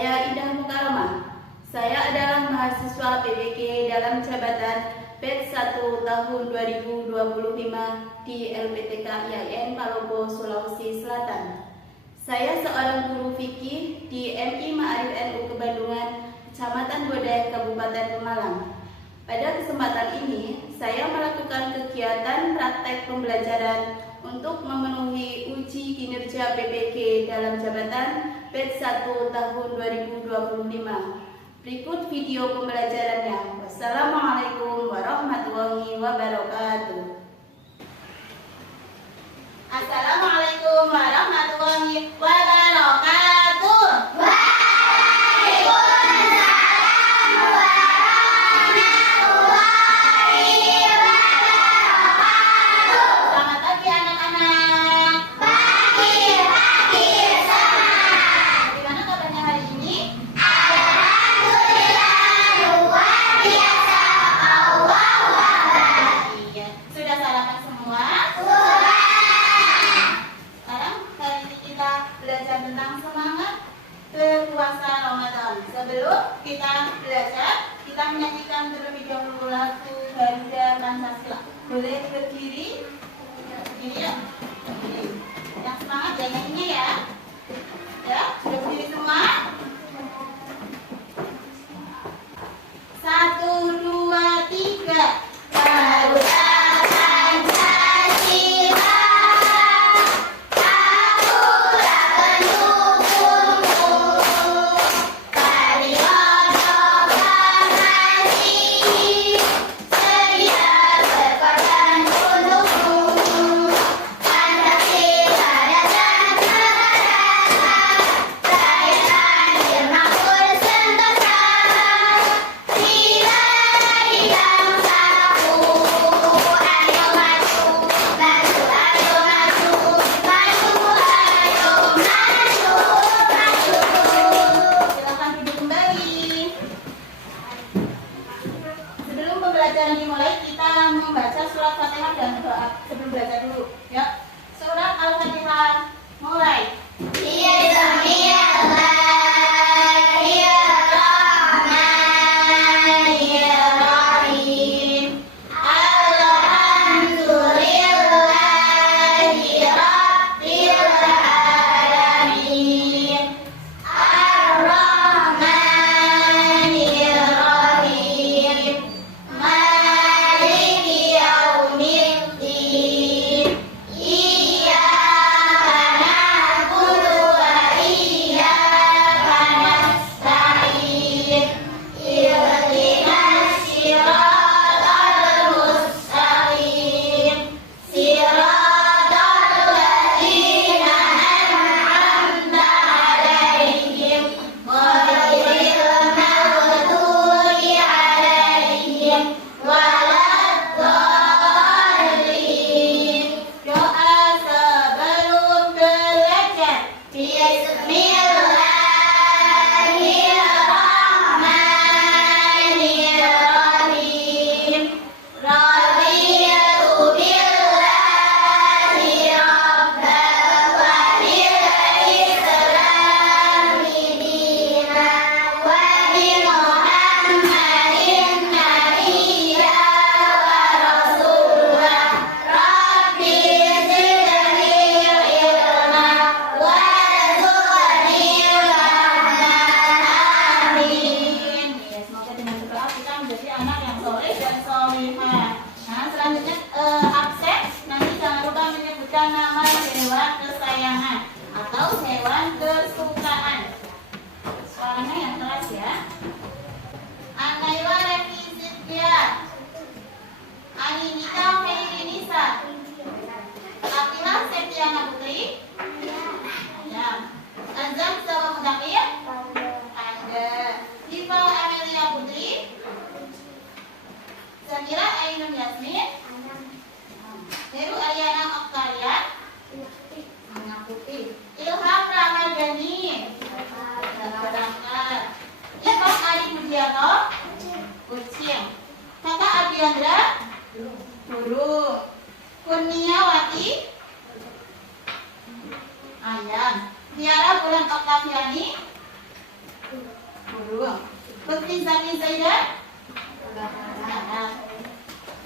Saya Indah Mukarramah. Saya adalah mahasiswa PBK dalam jabatan batch 1 tahun 2025 di LPTK IAIN Palopo, Sulawesi Selatan. Saya seorang guru fikih di MI Ma'arif NU Kebandungan, Kecamatan Bodai, Kabupaten Pemalang. Pada kesempatan ini, saya melakukan kegiatan praktek pembelajaran untuk memenuhi uji kinerja PBK dalam jabatan batch 1 tahun 2025. Berikut video pembelajarannya. Wassalamualaikum warahmatullahi wabarakatuh. Assalamualaikum warahmatullahi wabarakatuh. Tentang semangat berpuasa Ramadan. Sebelum kita belajar, kita menyanyikan terlebih dahulu lagu Garuda Pancasila. Boleh berdiri? Berdiri ya? Berdiri. Yang semangat ya nyanyinya ya. Ya, sudah berdiri semua? 1, 2, 3. Garuda pembelajaran dimulai, kita membaca surat Fatihah dan doa sebelum belajar dulu. Ya, surat Al-Fatihah mulai. Nama hewan kesayangan atau hewan kesukaan. Suaranya yang keras ya. Anaiwa revisit dia. Aninita Feirinisa. Akila Septiana Putri. Ya. Azam Sawa Mudakir. Ada. Diva Amelia Putri. Zakira Ainun Yasmin. Heru Ariana Oktarian. Putih. Ilham Ramadhani. Berangkat. Ilham Ari Budianto. Kucing. Kakak Abiandra. Burung. Kurniawati. Ayam. Tiara Bulan Oktaviani. burung. Putri Zaki Zaidan,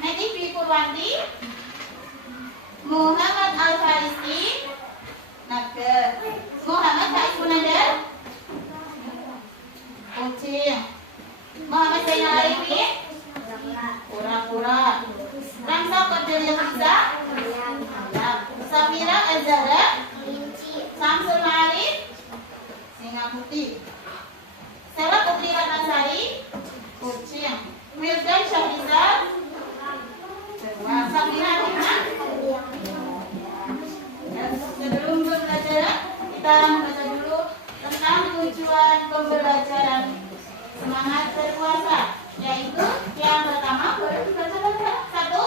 Nadi Fi Purwanti, Muhammad Al Faristi, naga. Muhammad Faiz Munandar, kucing. Muhammad Zainal Arifin, kura-kura. Ramsa Qadiriyah Hamza, Samira Azhara, Samsul Ma'arif, singa putih. Sela Putri Ratnasari, kucing. Wildan Syahrizal, Samira Hikmah. Sebelum pembelajaran, kita membaca dulu tentang tujuan pembelajaran semangat berpuasa, yaitu yang pertama boleh dibaca-baca. Satu,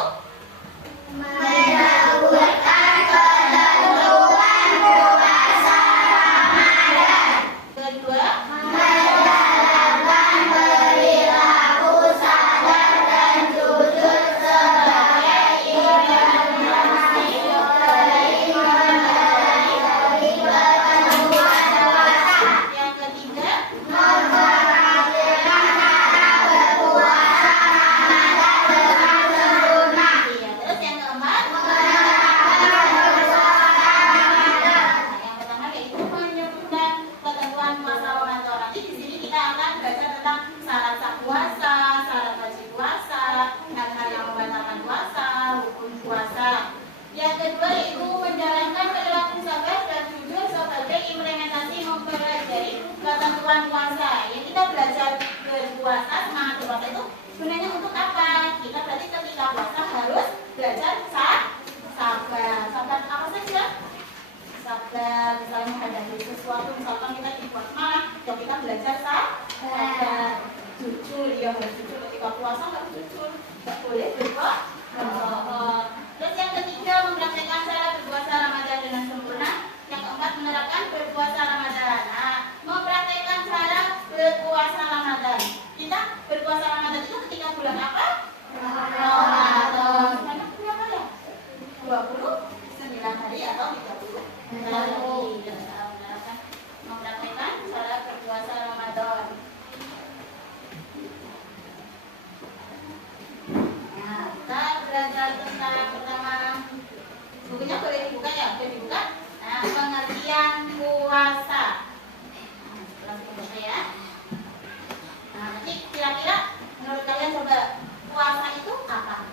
menyebutkan ketentuan puasa Ramadan. Kedua, menjalankan perilaku sadar dan jujur sebagai implementasi dari ketentuan puasa. Yang ketiga, memperhatikan cara berpuasa Ramadan dengan sempurna. Iya, terus yang keempat, menerapkan puasa Ramadan. Yang pertama yaitu menyebutkan ketentuan puasa Ramadan. Nanti di sini kita akan belajar tentang syarat sah puasa, syarat wajib puasa, hal-hal yang membatalkan puasa, hukum puasa. Yang kedua yaitu menjalankan perilaku sabar dan jujur sebagai implementasi mempelajari ketentuan puasa. Yang kita belajar berpuasa, semangat berpuasa itu sebenarnya untuk apa? Kita berarti ketika puasa harus belajar sabar. Sabar apa saja? Sabar, misalnya menghadapi sesuatu, misalkan kita dibuat semangat, ya kita belajar sabar. Jujur, ya harus jujur ketika puasa, harus jujur, nggak boleh berbohong. Terus yang ketiga, mempraktekkan cara berpuasa Ramadan dengan sempurna. Yang keempat, menerapkan berpuasa Ramadan. Nah, mempraktekkan cara berpuasa Ramadan. Kita berpuasa Ramadan itu ketika bulan apa? Ramadan. Banyak berapa ya? 29 hari atau 30 hari. Mempraktekkan cara berpuasa Ramadan. Nah, kita belajar tentang pertama, bukunya boleh dibuka ya? Boleh dibuka? Nah, pengertian puasa. Langsung buka ya. Nah, nanti kira-kira menurut kalian coba puasa itu apa?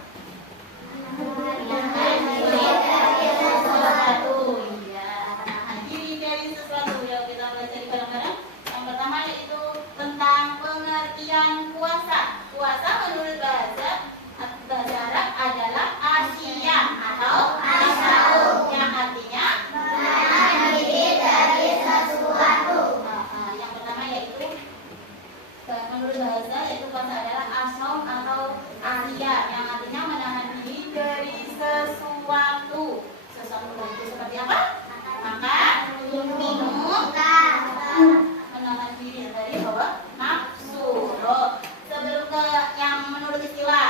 Sesuatu, iya. Menahan diri dari sesuatu. Ya, kita belajar bareng-bareng. Yang pertama yaitu tentang pengertian puasa. Puasa menurut bahasa Arab adalah Asia atau Asaum, yang artinya menahan diri dari sesuatu. Yang pertama yaitu menurut bahasa yaitu puasa adalah Asaum atau Asia, yang artinya menahan diri dari sesuatu. Sesuatu itu seperti apa? Makan, minum, menahan diri dari hawa nafsu. Sebelum ke yang menurut istilah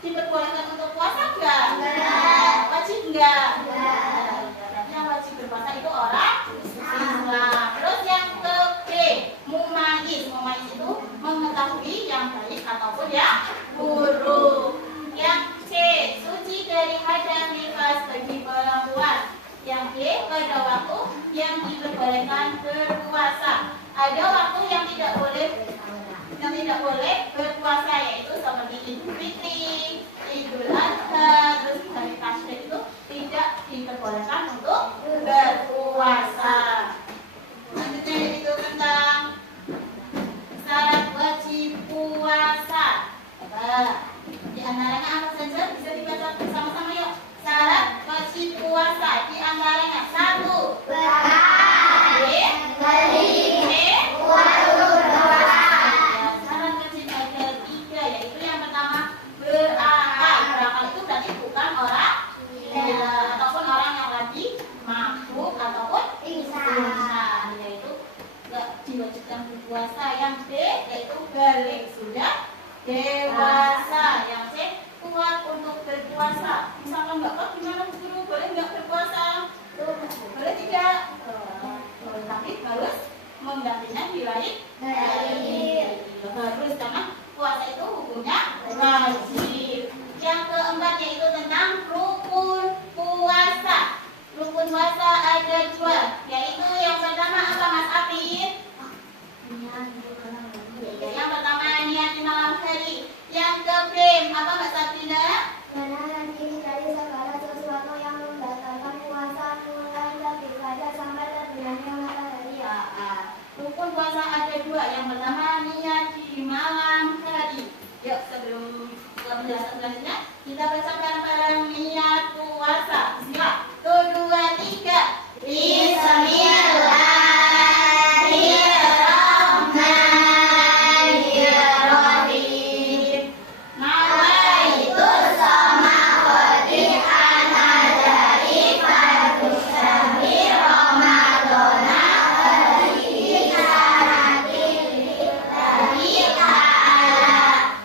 diperbolehkan untuk puasa enggak? Wajib enggak? Yang wajib berpuasa itu orang Islam. Terus yang ke B, mumayyiz. Mumayyiz itu mengetahui yang baik ataupun yang buruk. Yang C, suci dari haid dan nifas bagi perempuan. Yang D, pada waktu yang diperbolehkan berpuasa. Ada waktu yang tidak boleh berpuasa, yaitu seperti Idul Fitri, Idul Adha, terus hari Tasyrik itu tidak diperbolehkan untuk berpuasa. Selanjutnya yaitu tentang syarat wajib puasa. Di antaranya apa saja? Bisa dibaca bersama-sama yuk. Syarat wajib puasa di antaranya 1. Syarat wajib ada 3, yaitu yang pertama berakal. Berakal itu berarti bukan orang gila ataupun orang yang lagi mabuk ataupun pingsan, yaitu nggak diwajibkan berpuasa. Yang B yaitu balik, sudah dewasa. Yang C kuat untuk berpuasa. Misalkan nggak kuat gimana guru? Boleh nggak berpuasa? Boleh tidak? Boleh, tapi harus menggantinya di lain harus, karena puasa itu hukumnya wajib. Yang keempat yaitu tentang rukun puasa. Rukun puasa ada 2, yaitu yang pertama apa Mas Afid? Yang pertama niat di malam hari. Yang kedua apa Mbak Sabrina? Menahan diri dari segala sesuatu yang membatalkan puasa mulai daripada sampai terbenamnya matahari. Rukun puasa ada 2. Yang pertama niat di malam hari. Yuk sebelum ke penjelasan selanjutnya kita baca bareng-bareng niat puasa. Bismillah. 1, 2, 3. Bismillahirrahmanirrahim. Nawaitu samawati anadari fardhu syahri ramadana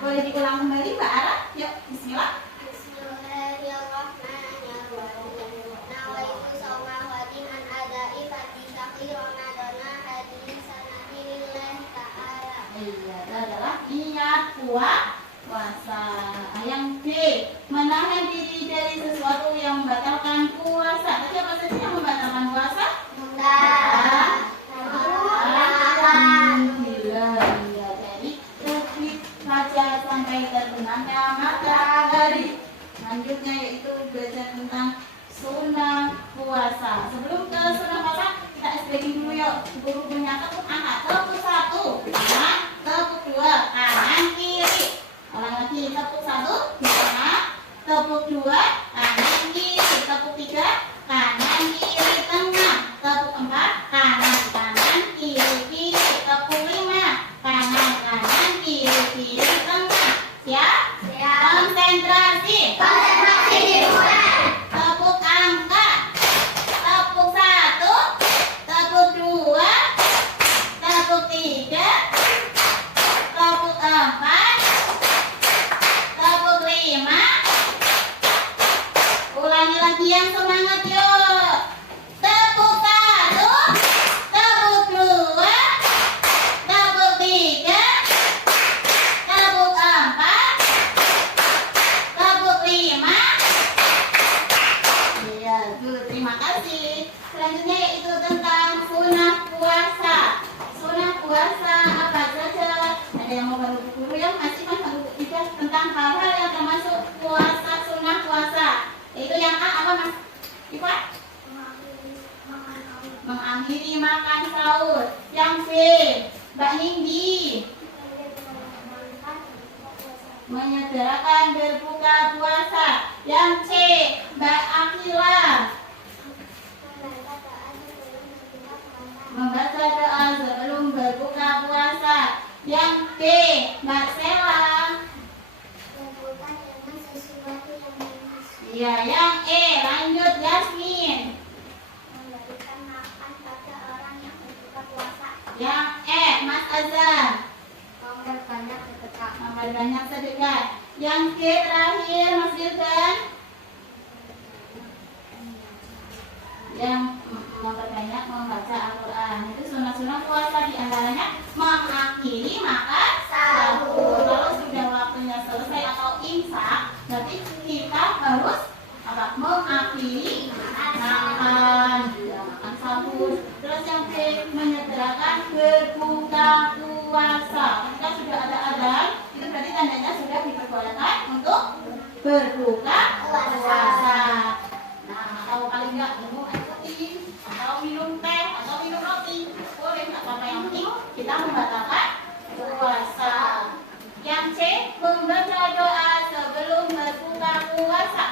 boleh diulang kembali Mbak Ara? Yuk, bismillah. Bismillahirrahmanirrahim. Nawaitu sawmawati an adai fati syahri ramadana hadhihi sanati lillahi ta'ala. Iya, itu adalah niat puasa. Yang B, menahan diri dari sesuatu yang membatalkan puasa. Tadi apa saja yang membatalkan puasa? Alhamdulillah. Ya, jadi terbit saja sampai terbenamnya matahari. Selanjutnya yaitu belajar tentang sunnah puasa. Sebelum ke sunnah puasa, kita SBG dulu yuk. Buku-bukunya tepuk angkat. Tepuk 1, kanan, tepuk 2, kanan, kiri. Ulang lagi, tepuk 1, kanan, tepuk 2, kanan, kiri. Tepuk 3, kanan, kiri, tengah. Tepuk 4, kanan, kanan, kiri, kiri. Tepuk 5, kanan, kanan, kiri, kiri, tengah. Siap? Konsentrasi. dimulai. Tepuk angka. Tepuk 1, tepuk 2, tepuk 3, tepuk 4, tepuk 5. Ulangi lagi yang semangat yuk. Tepuk 1, tepuk 2, tepuk 3, tepuk 4, tepuk 5. Iya, dulu terima kasih. Selanjutnya yaitu tentang sunnah puasa. Sunnah puasa apa saja? Ada yang mau baru guru yang masih kan baru dibahas tentang hal-hal yang termasuk puasa, sunnah puasa. Yaitu yang A apa Mas Iva? Mengakhiri makan sahur. Yang B, Mbak Ninggi, menyegerakan berbuka puasa. Yang C, Mbak Akila, membaca doa sebelum berbuka puasa. Yang D, Mbak Sela. Iya, yang E, lanjut Yasmin. Memberikan makan pada orang yang berbuka puasa. Yang E, Mas Azan. Memperbanyak sedekah. Memperbanyak sedekah. Yang G terakhir Mas Gildan. Yang memperbanyak membaca Al-Quran. Itu sunah-sunah puasa, diantaranya mengakhiri makan sahur. Kalau sudah waktunya selesai atau imsak, berarti kita harus mengakhiri makan sahur. Terus yang B, menyegerakan berbuka puasa. Ketika sudah ada adzan, itu berarti tandanya sudah diperbolehkan untuk berbuka puasa. Nah, atau paling enggak minum air putih, atau minum teh, atau minum roti, boleh, nggak apa-apa, yang penting kita membatalkan puasa. Yang C, membaca doa sebelum berbuka puasa.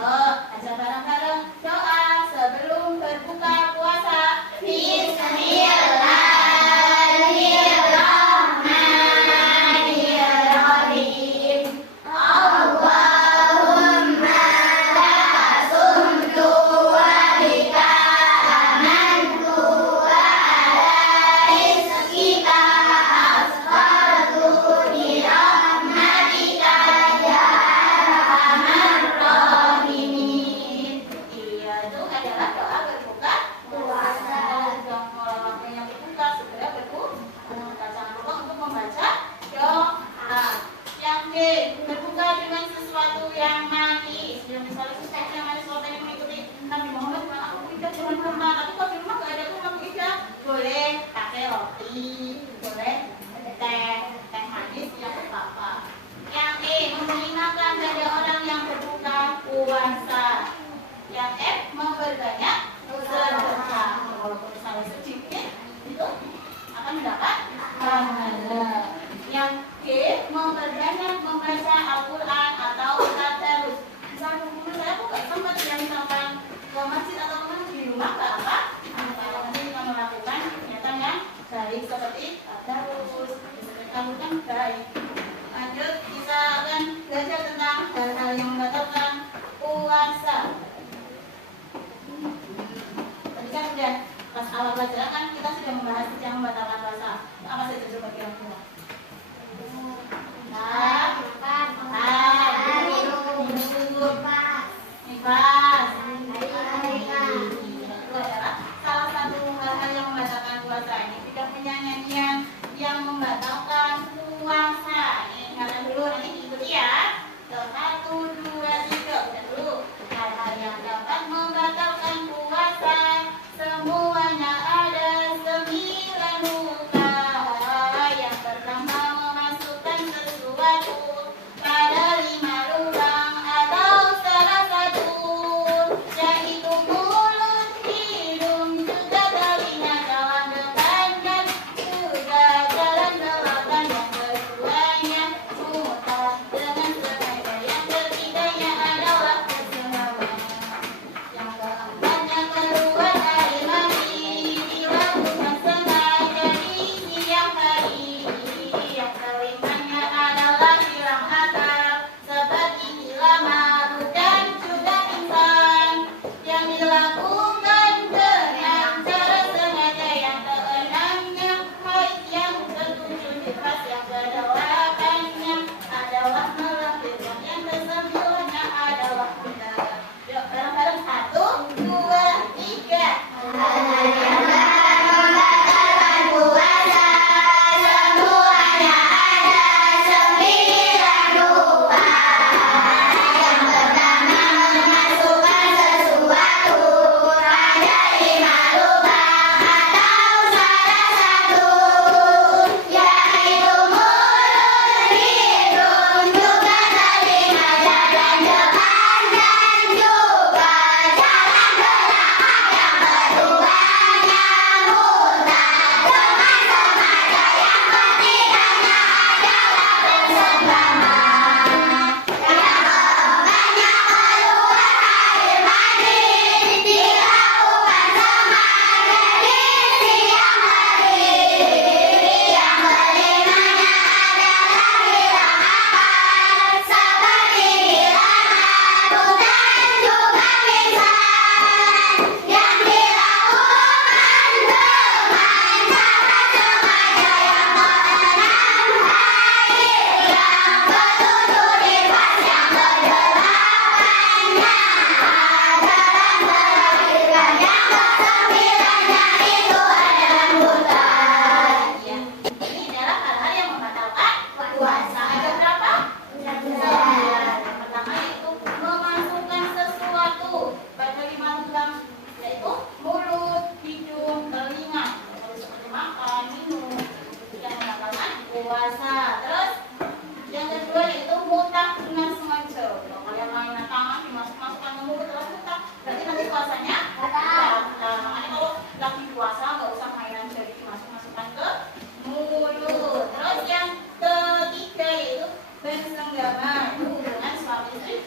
Baca bareng-bareng doa sebelum berbuka puasa. Bismillahirrahmanirrahim. Allahumma sumtu wa bika amantu wa ala rizqika asqaltu bi rahmatika ya arhamar rahimin. Iya, itu adalah doa berbuka puasa. Kalau waktunya berbuka, segera berbuka. Jangan lupa untuk membaca doa. Yang D, berbuka dengan sesuatu yang manis. Yang misalnya sesuatu yang manis, kalau pengen mengikuti Nabi Muhammad, aku tidak jangan kurma. Tapi kalau di rumah nggak ada kurma, tidak boleh pakai roti, boleh teh manis yang apa. Yang E, mengingatkan pada orang yang berbuka puasa. Yang F, memperbanyak sedekah. Walaupun misalnya sedikit, itu akan mendapat pahala. Yang G, memperbanyak membaca Al-Quran atau tadarus. Misalnya guru saya kok nggak sempat ya, misalkan ke masjid atau kemana di rumah, nggak apa. Kalau nanti kita melakukan kegiatan yang baik seperti tadarus, seperti kan baik. Lanjut, kita akan belajar tentang hal-hal yang membatalkan puasa.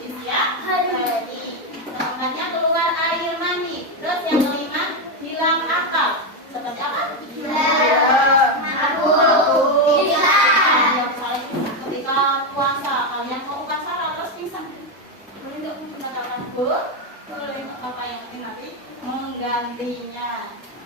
siap ready. Kemudian keluar air mani. Terus yang kelima hilang akal. Seperti apa? Ketika puasa kalian mau upacara terus pingsan, boleh nggak mengatakan boleh apa yang penting nanti menggantinya.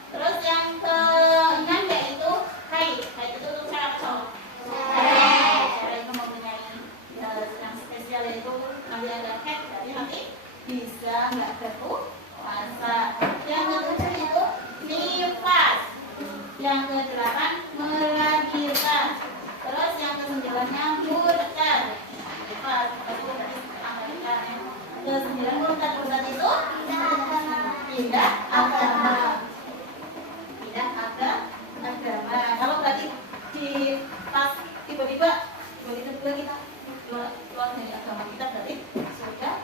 Terus yang keenam yaitu haid. Haid itu untuk cara apa? Cara itu mempunyai yang spesial yaitu nanti ada haid, jadi nanti bisa nggak berpuasa. Yang ketujuh itu nifas. Yang kedelapan melahirkan. Terus yang kesembilannya murtad. Nifas itu dari Amerika. Kesembilan murtad itu pindah agama. Pindah agama. Kalau tadi di pas tiba-tiba kita keluar dari agama kita berarti sudah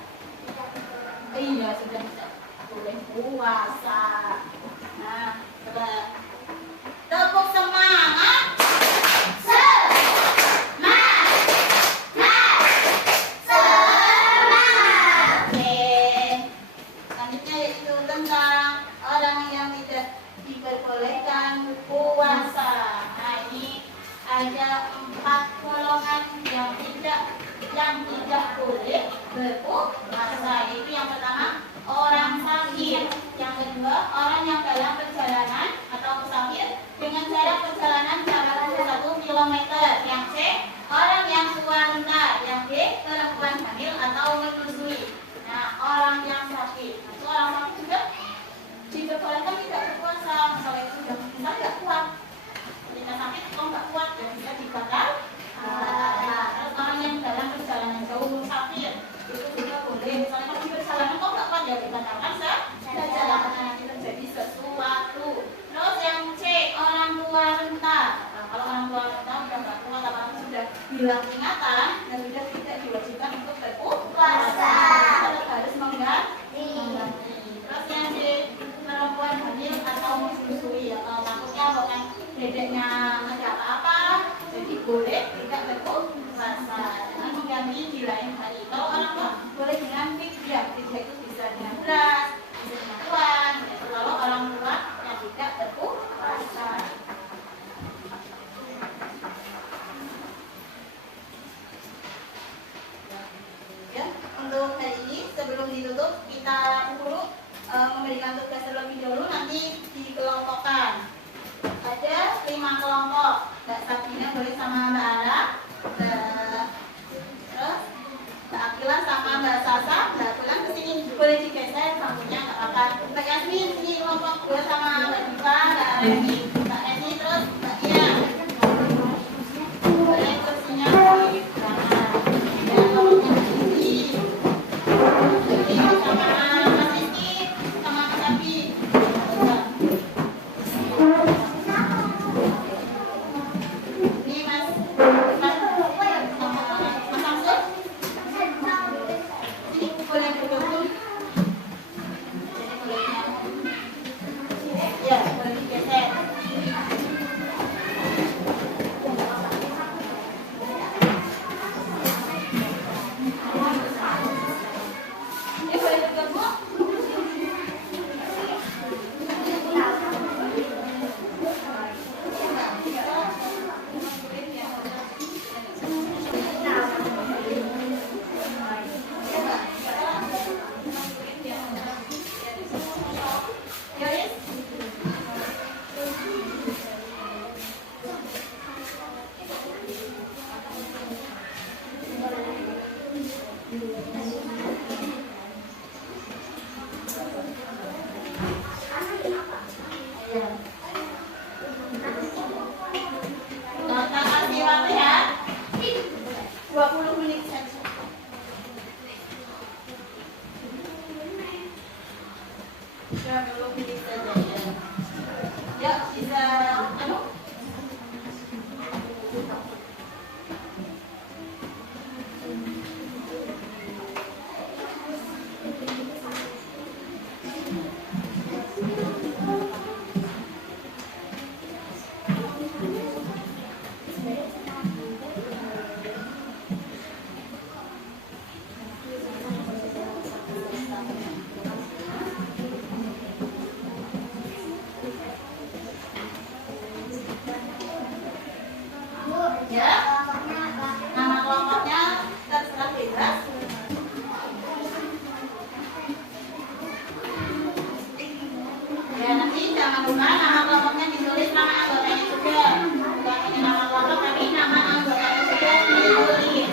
sudah bisa boleh puasa. Nah, coba tepuk semangat. Selanjutnya yaitu tentang orang yang tidak diperbolehkan puasa. Nah, ini ada 4 golongan yang tidak boleh berpuasa. Itu yang pertama orang sakit, yang kedua orang yang dalam perjalanan atau musafir dengan jarak perjalanan 1 km, yang C orang yang wanita, yang D perempuan hamil atau menyusui. Nah, orang yang sakit, itu orang sakit juga diperbolehkan tidak berpuasa. Misalnya itu sudah nggak kuat, kita sakit kok nggak kuat dan bisa dibatal. Terus orang yang dalam perjalanan jauh musafir itu juga boleh. Misalnya kalau di perjalanan kok nggak kuat ya dibatalkan saja, nanti terjadi sesuatu. Terus yang C orang tua renta. Nah, kalau orang tua renta sudah nggak kuat apalagi sudah hilang ingatan dan sudah tidak diwajibkan untuk berpuasa, tetap harus mengganti. Terus yang D perempuan hamil atau menyusui, atau takutnya bukan dedeknya ada apa-apa, jadi boleh tidak berpuasa dengan mengganti di lain hari. Kalau orang tua boleh dengan fidya, fidya itu bisa dengan beras, bisa dengan uang. Kalau orang tua yang tidak berpuasa. Ya, untuk hari ini sebelum ditutup kita dulu memberikan tugas terlebih dahulu, nanti dikelompokkan. Ada 5 kelompok. Mbak Sabina boleh sama Mbak Ara, terus Mbak Akila sama Mbak Sasa. Mbak Akila kesini boleh digeser bangkunya nggak apa-apa. Mbak Yasmin sini kelompok 2 sama Mbak Diva, Mbak Reni, Mbak Eni, terus Mbak Ia. Boleh kursinya di belakang. Ya, kelompoknya sini. Jadi sama Mas Rizky, sama Mas Abi. Ini Mas Samsul. Ini boleh bergabung. Jadi boleh ya, boleh digeser. bukan nama kelompoknya ditulis, nama anggotanya juga. Bukan hanya nama kelompok, tapi nama anggotanya juga ditulis.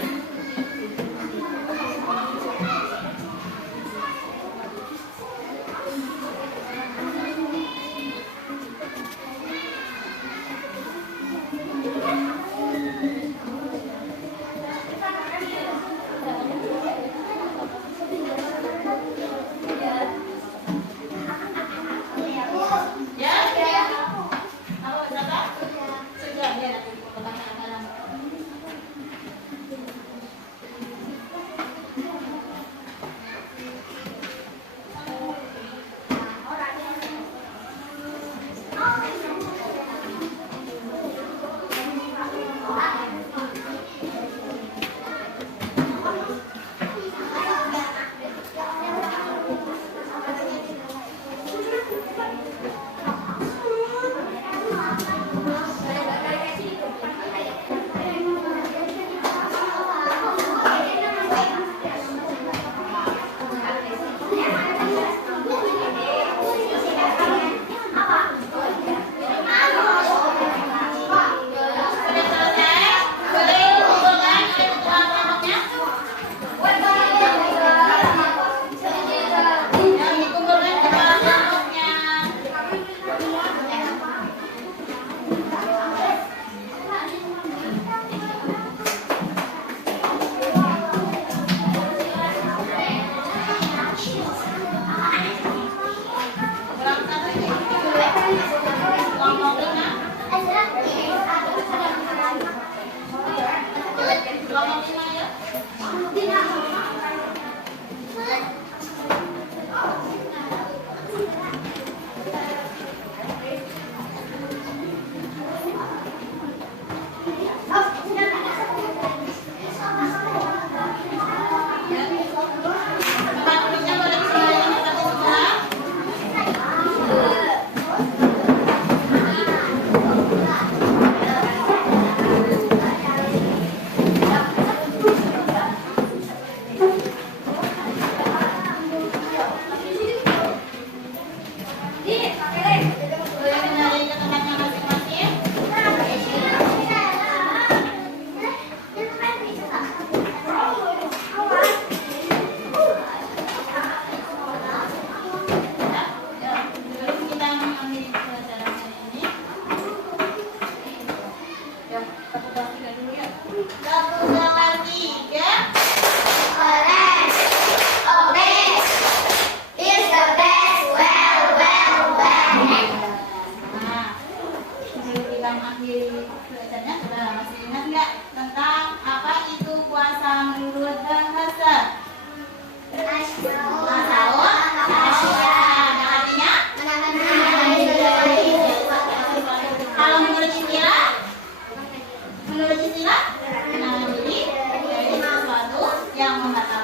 Menurut istilah, menahan diri dari sesuatu yang membatalkan